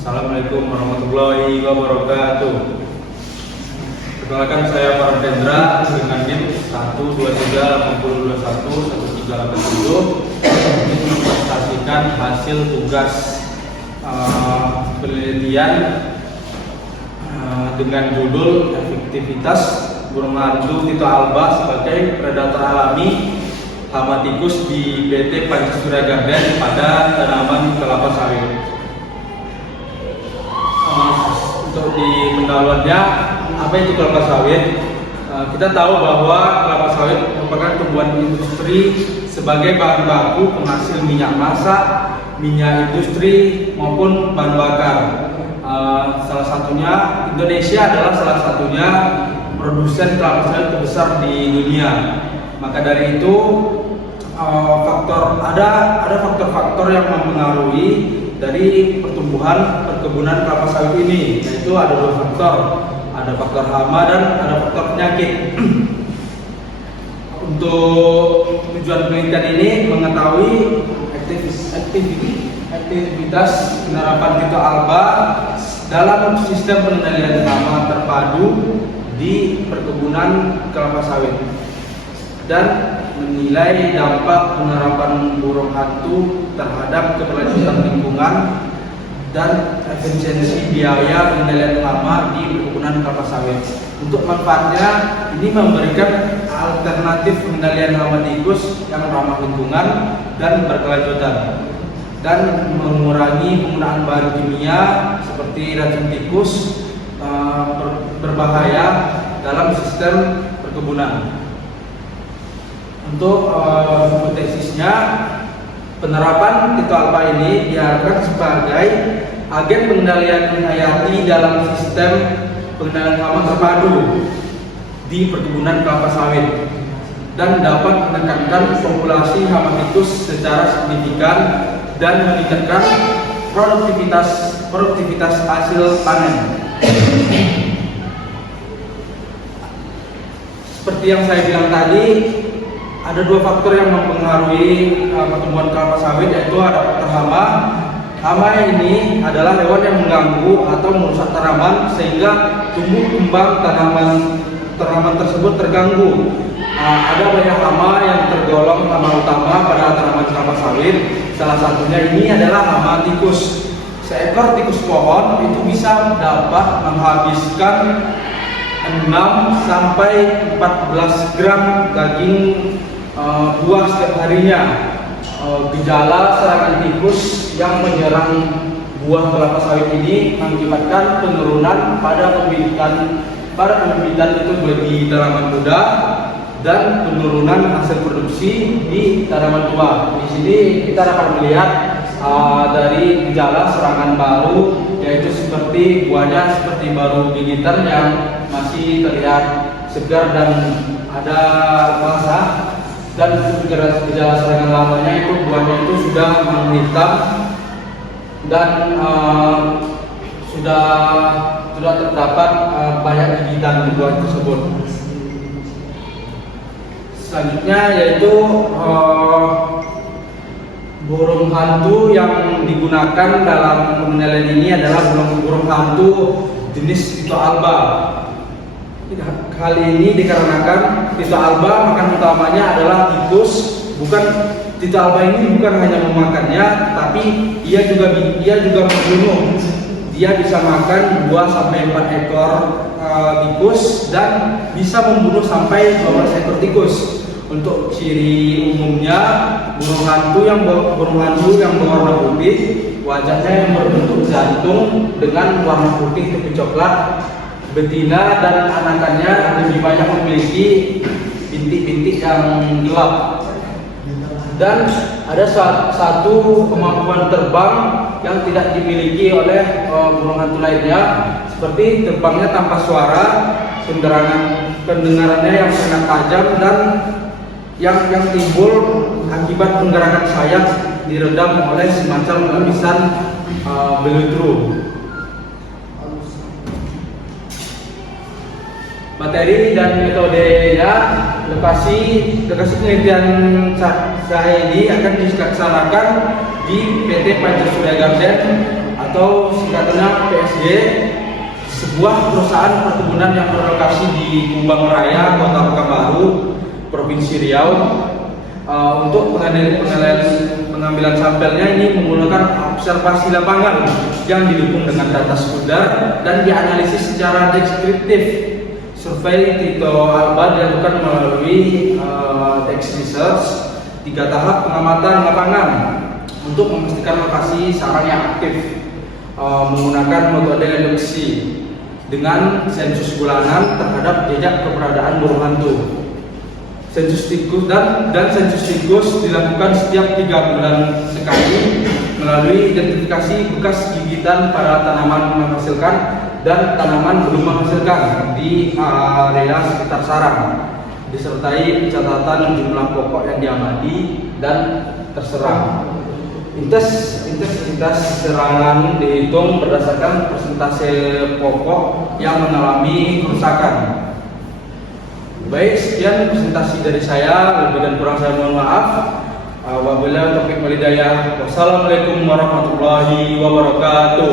Assalamualaikum warahmatullahi wabarakatuh. Perkenalkan, saya Farendra dengan NIM 12380211387 mempresentasikan hasil tugas penelitian dengan judul efektivitas burung hantu Tito alba sebagai predator alami hama tikus di PT Pancasila Garden pada tanaman kelapa sawit. Untuk di pendahuluannya, apa itu kelapa sawit? Kita tahu bahwa kelapa sawit merupakan tumbuhan industri sebagai bahan baku penghasil minyak masak, minyak industri maupun bahan bakar. Salah satunya Indonesia adalah salah satunya produsen kelapa sawit terbesar di dunia. Maka dari itu ada faktor-faktor yang mempengaruhi dari pertumbuhan perkebunan kelapa sawit ini, yaitu ada dua faktor, ada faktor hama dan ada faktor penyakit. Untuk tujuan penelitian ini mengetahui aktivitas penerapan Tito alba dalam sistem pengendalian hama terpadu di perkebunan kelapa sawit dan menilai dampak penerapan burung hantu terhadap keberlanjutan lingkungan dan efisiensi biaya pengendalian hama di perkebunan kelapa sawit. Untuk manfaatnya, ini memberikan alternatif pengendalian hama tikus yang ramah lingkungan dan berkelanjutan, dan mengurangi penggunaan bahan kimia seperti racun tikus berbahaya dalam sistem perkebunan. Untuk hipotesisnya, penerapan Tito alba ini diharapkan sebagai agen pengendalian hayati dalam sistem pengendalian hama terpadu di perkebunan kelapa sawit dan dapat menekankan populasi hama tikus secara signifikan dan meningkatkan produktivitas hasil panen. Seperti yang saya bilang tadi, ada dua faktor yang mempengaruhi pertumbuhan kelapa sawit, yaitu ada faktor hama. Hama ini adalah hewan yang mengganggu atau merusak tanaman sehingga tumbuh kembang tanaman tersebut terganggu. Ada banyak hama yang tergolong hama utama pada tanaman kelapa sawit. Salah satunya ini adalah hama tikus. Seekor tikus pohon itu bisa dapat menghabiskan 6 sampai 14 gram daging buah setiap harinya. Gejala serangan tikus yang menyerang buah kelapa sawit ini mengakibatkan penurunan pada pembibitan itu di tanaman muda dan penurunan hasil produksi di tanaman tua. Di sini kita dapat melihat dari gejala serangan baru, yaitu seperti buahnya seperti baru gigitan yang masih terlihat segar dan ada basah, dan gejala serangan lamanya itu buahnya itu sudah menghitam dan sudah terdapat banyak gigitan di buah tersebut. Selanjutnya yaitu burung hantu yang digunakan dalam penelitian ini adalah burung hantu jenis Tito alba. Hal ini dikarenakan Tito alba makan utamanya adalah tikus. Tito alba ini bukan hanya memakannya, tapi ia juga membunuh. Dia bisa makan 2 sampai 4 ekor tikus dan bisa membunuh sampai 12 ekor tikus. Untuk ciri umumnya, burung hantu yang berwarna putih, wajahnya yang berbentuk jantung dengan warna putih tepi coklat. Betina dan anakannya lebih banyak memiliki bintik-bintik yang gelap. Dan ada satu kemampuan terbang yang tidak dimiliki oleh burung hantu lainnya, seperti terbangnya tanpa suara, pendengarannya yang sangat tajam, dan yang timbul akibat penggerakan sayap diredam oleh semacam lapisan beludru. Materi dan metodenya, lokasi penelitian saya ini akan dilaksanakan di PT Pancasila Garden atau singkatannya PSG, sebuah perusahaan perkebunan yang berlokasi di Kumbang Raya, Kota Pekanbaru, Provinsi Riau. Untuk pengambilan sampelnya ini menggunakan observasi lapangan yang didukung dengan data sekunder dan dianalisis secara deskriptif. Survei Tito Alba dilakukan melalui text research, 3 tahap pengamatan lapangan untuk memastikan lokasi sarang yang aktif menggunakan metode deduksi dengan sensus bulanan terhadap jejak keberadaan burung hantu. Sensus tikus dan sensus tikus dilakukan setiap 3 bulan sekali melalui identifikasi bekas gigitan pada tanaman menghasilkan dan tanaman belum menghasilkan di area sekitar sarang, disertai catatan jumlah pokok yang diamati dan terserang. Intensitas serangan dihitung berdasarkan persentase pokok yang mengalami kerusakan. Baik, sekian presentasi dari saya. Lebih dan kurang saya mohon maaf. Wabillahi taufiq wal hidayah. Wassalamualaikum warahmatullahi wabarakatuh.